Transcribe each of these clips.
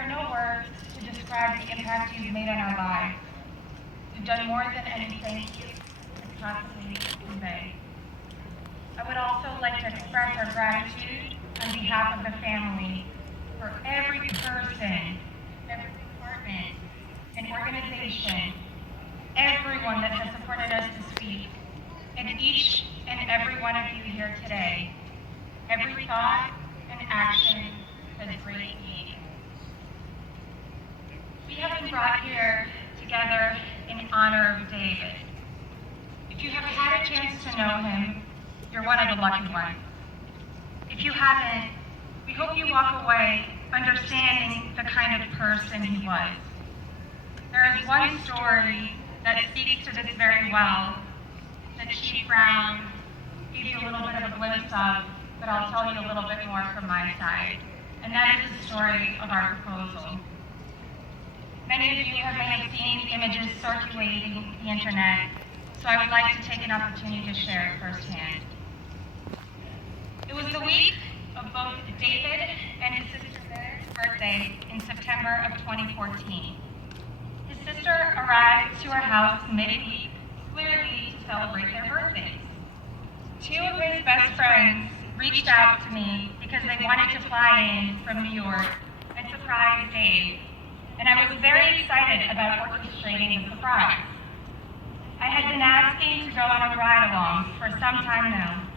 are no words to describe the impact you've made on our lives. You've done more than any thank you could possibly convey. I would also like to express our gratitude on behalf of the family for every person, every department, and organization, everyone that has supported us to speak, and each and every one of you here today. Every thought and action has great meaning. We have been brought here together in honor of David. If you have had a chance to know him, you're one of the lucky ones. If you haven't, we hope you walk away understanding the kind of person he was. There is one story that speaks to this very well that Chief Brown gave you a little bit of a glimpse of, but I'll tell you a little bit more from my side, and that is the story of our proposal. Many of you may have seen images circulating the internet, so I would like to take an opportunity to share it firsthand. It was the week of both David and his sister Claire's birthday in September of 2014. His sister arrived to our house mid-week, clearly to celebrate their birthdays. Two of his best friends reached out to me because they wanted to fly in from New York and surprise Dave, and I was very excited about orchestrating the surprise. I had been asking to go on a ride-along for some time now,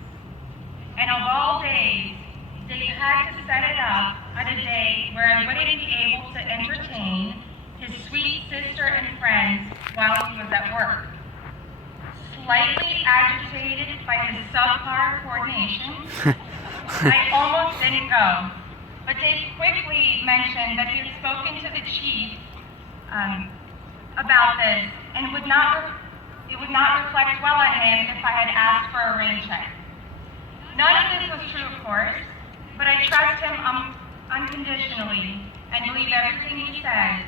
and of all days, Dave had to set it up on a day where I wouldn't be able to entertain his sweet sister and friends while he was at work. Slightly agitated by his subpar coordination, I almost didn't go, but Dave quickly mentioned that he had spoken to the chief about this, and it would not reflect well on him if I had asked for a rain check. None of this was true, of course, but I trust him unconditionally and believe everything he says,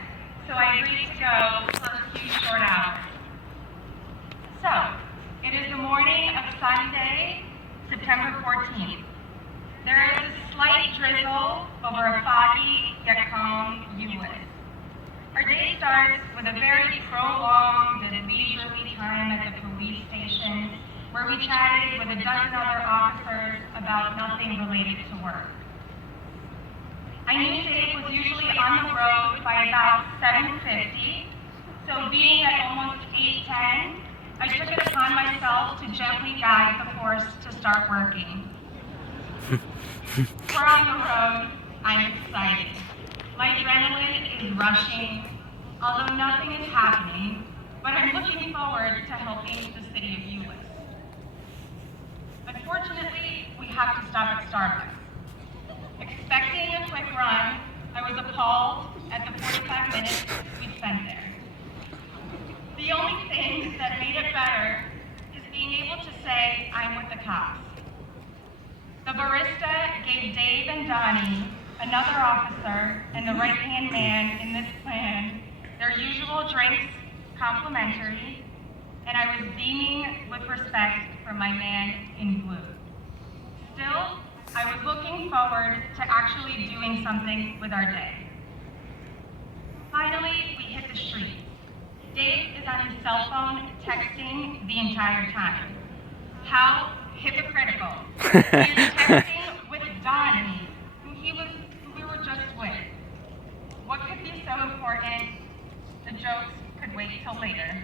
so I agreed to go for a few short hours. So, it is the morning of Sunday, September 14th. There is a slight drizzle over a foggy yet calm Euless. Our day starts with a very prolonged and leisurely time at the police station, where we chatted with a dozen other officers about nothing related to work. I knew Dave was usually on the road by about 7:50, so being at almost 8:10, I took it upon myself to gently guide the horse to start working. We're on the road. I'm excited. My adrenaline is rushing, although nothing is happening, but I'm looking forward to helping the city of Euless. Unfortunately, we have to stop at Starbucks. Expecting a quick run, I was appalled at the 45 minutes we spent there. The only thing that made it better is being able to say I'm with the cops. The barista gave Dave and Donnie, another officer and the right-hand man in this plan, their usual drinks complimentary, and I was beaming with respect for my man in blue. Still, I was looking forward to actually doing something with our day. Finally, we hit the street. Dave is on his cell phone texting the entire time. How hypocritical. He is texting with Donnie, who we were just with. What could be so important? The jokes could wait till later.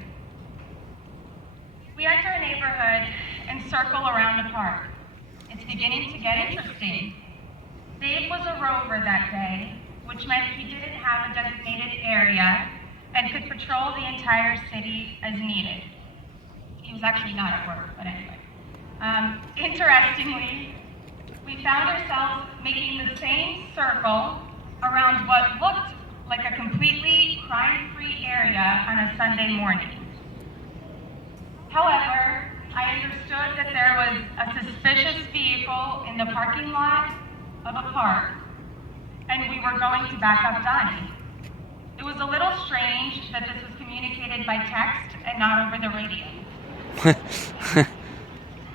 We enter a neighborhood and circle around the park. It's beginning to get interesting. Dave was a rover that day, which meant he didn't have a designated area and could patrol the entire city as needed. He was actually not at work, but anyway. Interestingly, we found ourselves making the same circle around what looked like a completely crime-free area on a Sunday morning. However, I understood that there was a suspicious vehicle in the parking lot of a park, and we were going to back up Donnie. It was a little strange that this was communicated by text and not over the radio.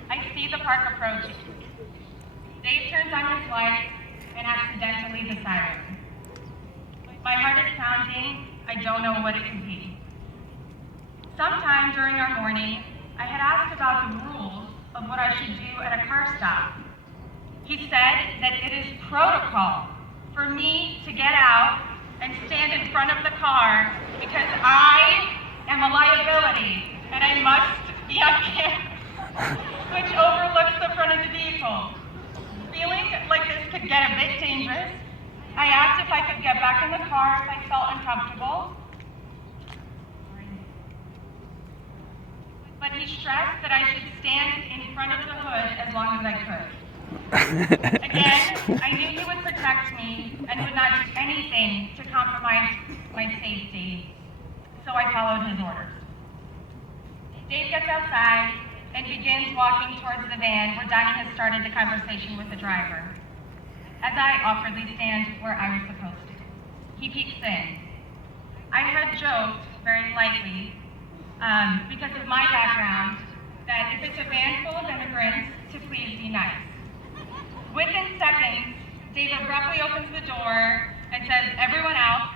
I see the park approaching. Dave turns on his light and accidentally the siren. My heart is pounding. I don't know what it could be. Sometime during our morning, I had asked about the rules of what I should do at a car stop. He said that it is protocol for me to get out and stand in front of the car because I am a liability and I must be on camera, which overlooks the front of the vehicle. Feeling like this could get a bit dangerous, I asked if I could get back in the car if I felt uncomfortable. But he stressed that I should stand in front of the hood as long as I could. Again, I knew he would protect me and would not do anything to compromise my safety, so I followed his orders. Dave gets outside and begins walking towards the van where Donnie has started the conversation with the driver, as I awkwardly stand where I was supposed to. He peeks in. I had joked, very likely, because of my background, that if it's a van full of immigrants, to please be nice. Within seconds, Dave abruptly opens the door and says, "Everyone out."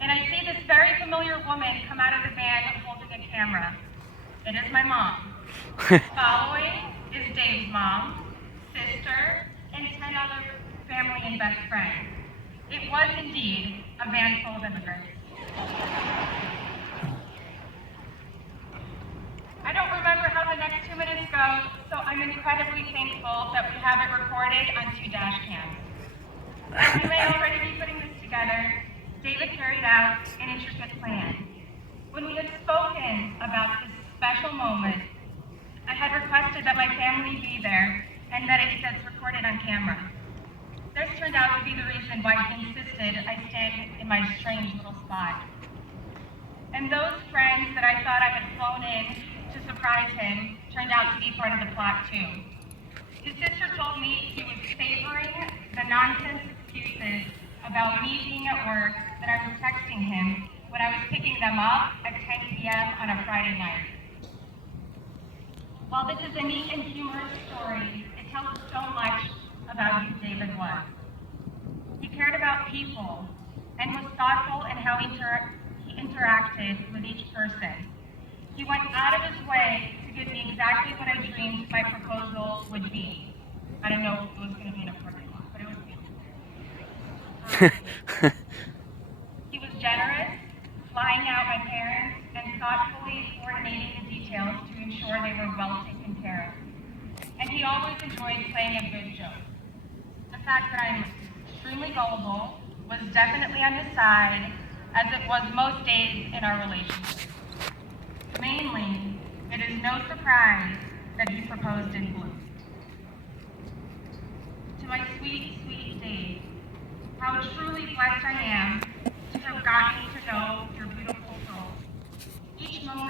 And I see this very familiar woman come out of the van holding a camera. It is my mom. Following is Dave's mom, sister, and 10 other family and best friends. It was indeed a van full of immigrants. I don't remember how the next 2 minutes go, so I'm incredibly thankful that we have it recorded on 2 dash cams. As you may already be putting this together, David carried out an intricate plan. When we had spoken about this special moment, I had requested that my family be there and that it gets recorded on camera. This turned out to be the reason why he insisted I stand in my strange little spot. And those friends that I thought I had flown in to surprise him turned out to be part of the plot too. His sister told me he was favoring the nonsense excuses about me being at work that I was texting him when I was picking them up at 10 p.m. on a Friday night. While this is a neat and humorous story, it tells so much about who David was. He cared about people and was thoughtful in how he interacted with each person. He went out of his way to give me exactly what I dreamed my proposal would be. I didn't know if it was going to be in a parking lot, but it was beautiful. He was generous, flying out my parents, and thoughtfully coordinating the details to ensure they were well taken care of. And he always enjoyed playing a good joke. The fact that I'm extremely gullible was definitely on his side, as it was most days in our relationship. Mainly, it is no surprise that he proposed in blue. To my sweet, sweet Dave, how truly blessed I am to have gotten to know your beautiful soul. Each moment